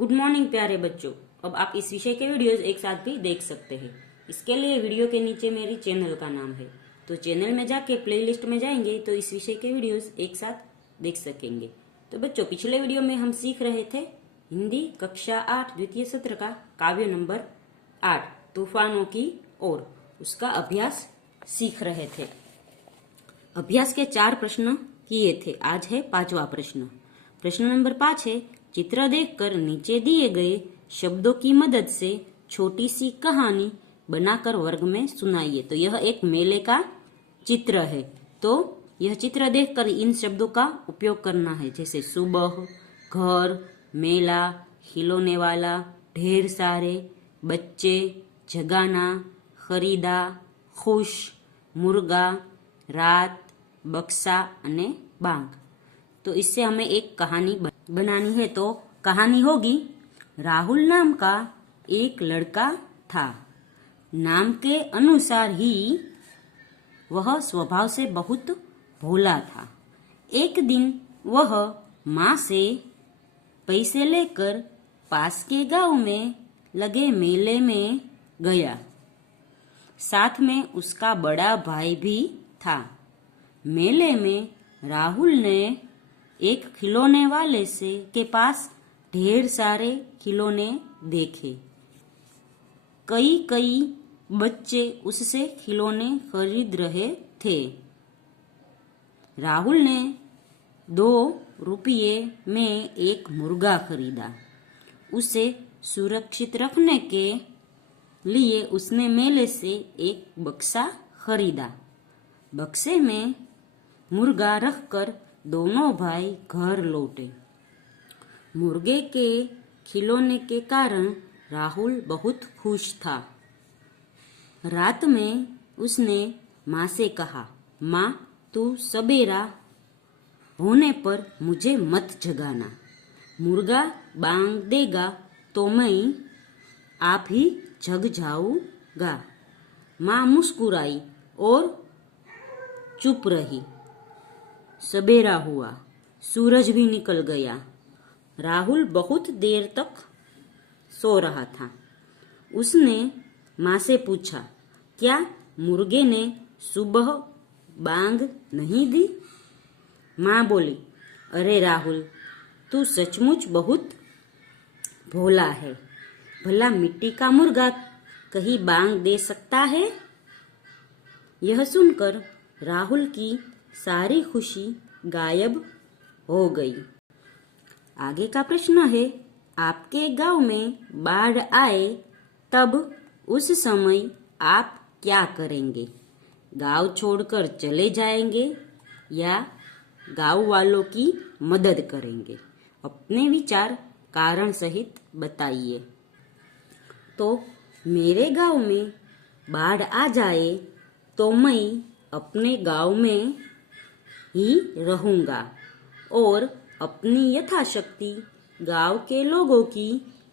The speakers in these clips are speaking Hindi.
गुड मॉर्निंग प्यारे बच्चों। अब आप इस विषय के वीडियोस एक साथ भी देख सकते हैं। इसके लिए वीडियो के नीचे मेरी चैनल का नाम है, तो चैनल में जाके प्लेलिस्ट में जाएंगे तो इस विषय के वीडियोस एक साथ देख सकेंगे। तो बच्चों, पिछले वीडियो में हम सीख रहे थे हिंदी कक्षा 8 द्वितीय सत्र का काव्य नंबर 8 तूफानों की ओर, उसका अभ्यास सीख रहे थे। अभ्यास के 4 प्रश्न किए थे, आज है 5वां प्रश्न। प्रश्न नंबर 5 है, चित्र देखकर नीचे दिए गए शब्दों की मदद से छोटी सी कहानी बनाकर वर्ग में सुनाइए। तो यह एक मेले का चित्र है, तो यह चित्र देखकर इन शब्दों का उपयोग करना है, जैसे सुबह, घर, मेला, खिलौने वाला, ढेर सारे, बच्चे, जगाना, खरीदा, खुश, मुर्गा, रात, बक्सा अने बांग। तो इससे हमें एक कहानी बनानी है। तो कहानी होगी, राहुल नाम का एक लड़का था। नाम के अनुसार ही वह स्वभाव से बहुत भोला था। एक दिन वह माँ से पैसे लेकर पास के गांव में लगे मेले में गया। साथ में उसका बड़ा भाई भी था। मेले में राहुल ने एक खिलौने वाले से के पास ढेर सारे खिलौने देखे। कई बच्चे उससे खिलौने खरीद रहे थे। राहुल ने 2 रुपये में एक मुर्गा खरीदा। उसे सुरक्षित रखने के लिए उसने मेले से एक बक्सा खरीदा। बक्से में मुर्गा रखकर दोनों भाई घर लौटे। मुर्गे के खिलौने के कारण राहुल बहुत खुश था। रात में उसने माँ से कहा, माँ, तू सवेरा होने पर मुझे मत जगाना। मुर्गा बांग देगा तो मैं आप ही जग जाऊंगा। माँ मुस्कुराई और चुप रही। सवेरा हुआ, सूरज भी निकल गया। राहुल बहुत देर तक सो रहा था। उसने माँ से पूछा, क्या मुर्गे ने सुबह बांग नहीं दी? माँ बोली, अरे राहुल, तू सचमुच बहुत भोला है। भला मिट्टी का मुर्गा कहीं बांग दे सकता है? यह सुनकर राहुल की सारी खुशी गायब हो गई। आगे का प्रश्न है, आपके गांव में बाढ़ आए तब उस समय आप क्या करेंगे? गांव छोड़कर चले जाएंगे या गांव वालों की मदद करेंगे? अपने विचार कारण सहित बताइए। तो मेरे गांव में बाढ़ आ जाए तो मैं अपने गांव में ही रहूंगा और अपनी यथाशक्ति गांव के लोगों की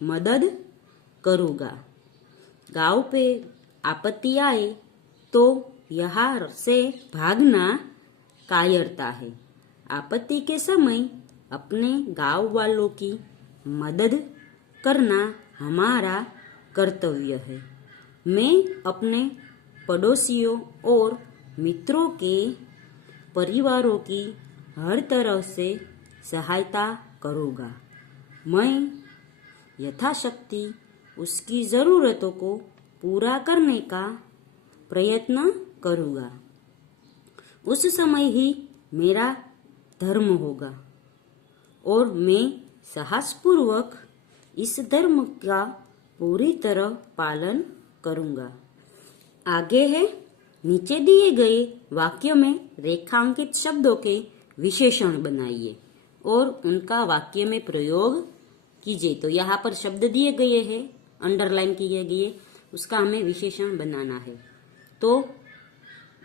मदद करूंगा। गांव पे आपत्ति आए तो यहाँ से भागना कायरता है। आपत्ति के समय अपने गांव वालों की मदद करना हमारा कर्तव्य है। मैं अपने पड़ोसियों और मित्रों के परिवारों की हर तरह से सहायता करूँगा। मैं यथाशक्ति उसकी ज़रूरतों को पूरा करने का प्रयत्न करूँगा। उस समय ही मेरा धर्म होगा और मैं साहसपूर्वक इस धर्म का पूरी तरह पालन करूँगा। आगे है, नीचे दिए गए वाक्यों में रेखांकित शब्दों के विशेषण बनाइए और उनका वाक्य में प्रयोग कीजिए। तो यहाँ पर शब्द दिए गए हैं, अंडरलाइन किए गए, उसका हमें विशेषण बनाना है। तो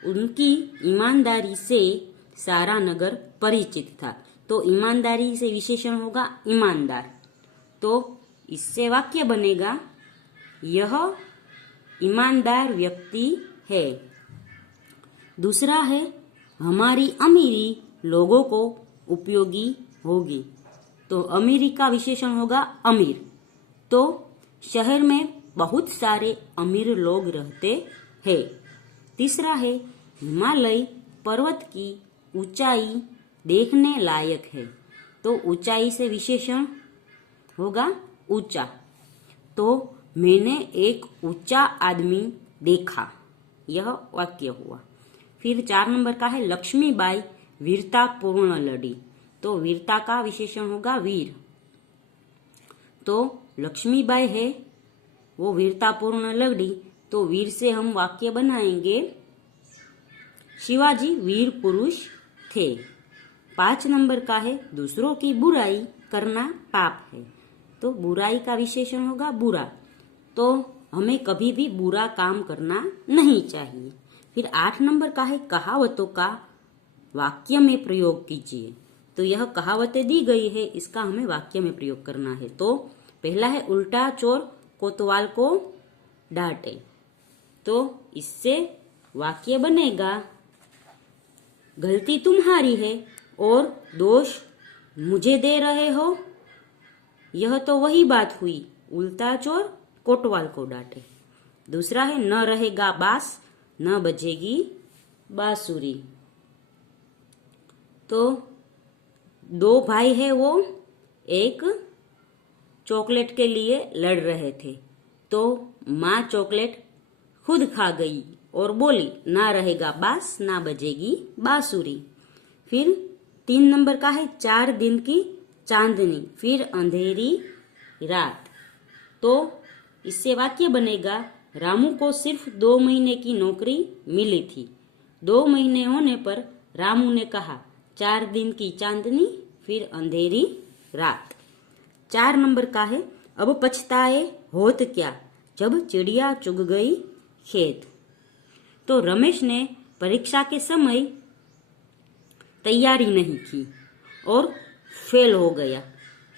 उनकी ईमानदारी से सारा नगर परिचित था। तो ईमानदारी से विशेषण होगा ईमानदार। तो इससे वाक्य बनेगा, यह ईमानदार व्यक्ति है। दूसरा है, हमारी अमीरी लोगों को उपयोगी होगी। तो अमीरी का विशेषण होगा अमीर। तो शहर में बहुत सारे अमीर लोग रहते हैं। तीसरा है हिमालय पर्वत की ऊंचाई देखने लायक है। तो ऊंचाई से विशेषण होगा ऊंचा। तो मैंने एक ऊंचा आदमी देखा, यह वाक्य हुआ। फिर 4 नंबर का है लक्ष्मीबाई वीरता पूर्ण लड़ी। तो वीरता का विशेषण होगा वीर। तो लक्ष्मीबाई है वो वीरता पूर्ण लड़ी, तो वीर से हम वाक्य बनाएंगे शिवाजी वीर पुरुष थे। 5 नंबर का है दूसरों की बुराई करना पाप है। तो बुराई का विशेषण होगा बुरा। तो हमें कभी भी बुरा काम करना नहीं चाहिए। फिर 8 नंबर का है कहावतों का वाक्य में प्रयोग कीजिए। तो यह कहावतें दी गई है, इसका हमें वाक्य में प्रयोग करना है। तो पहला है उल्टा चोर कोतवाल को डांटे। तो इससे वाक्य बनेगा गलती तुम्हारी है और दोष मुझे दे रहे हो। यह तो वही बात हुई, उल्टा चोर कोतवाल को डांटे। दूसरा है न रहेगा बांस न बजेगी बांसुरी। तो 2 भाई है वो एक चॉकलेट के लिए लड़ रहे थे। तो माँ चॉकलेट खुद खा गई और बोली ना रहेगा बांस ना बजेगी बांसुरी। फिर 3 नंबर का है 4 दिन की चांदनी फिर अंधेरी रात। तो इससे वाक्य बनेगा रामू को सिर्फ 2 महीने की नौकरी मिली थी। 2 महीने होने पर रामू ने कहा 4 दिन की चांदनी फिर अंधेरी रात। 4 नंबर का है अब पछताए होत क्या जब चिड़िया चुग गई खेत। तो रमेश ने परीक्षा के समय तैयारी नहीं की और फेल हो गया।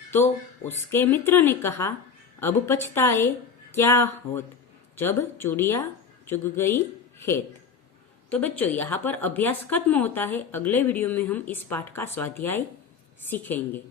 तो उसके मित्र ने कहा अब पछताए क्या होत जब चिड़िया चुग गई खेत। तो बच्चों यहाँ पर अभ्यास खत्म होता है। अगले वीडियो में हम इस पाठ का स्वाध्याय सीखेंगे।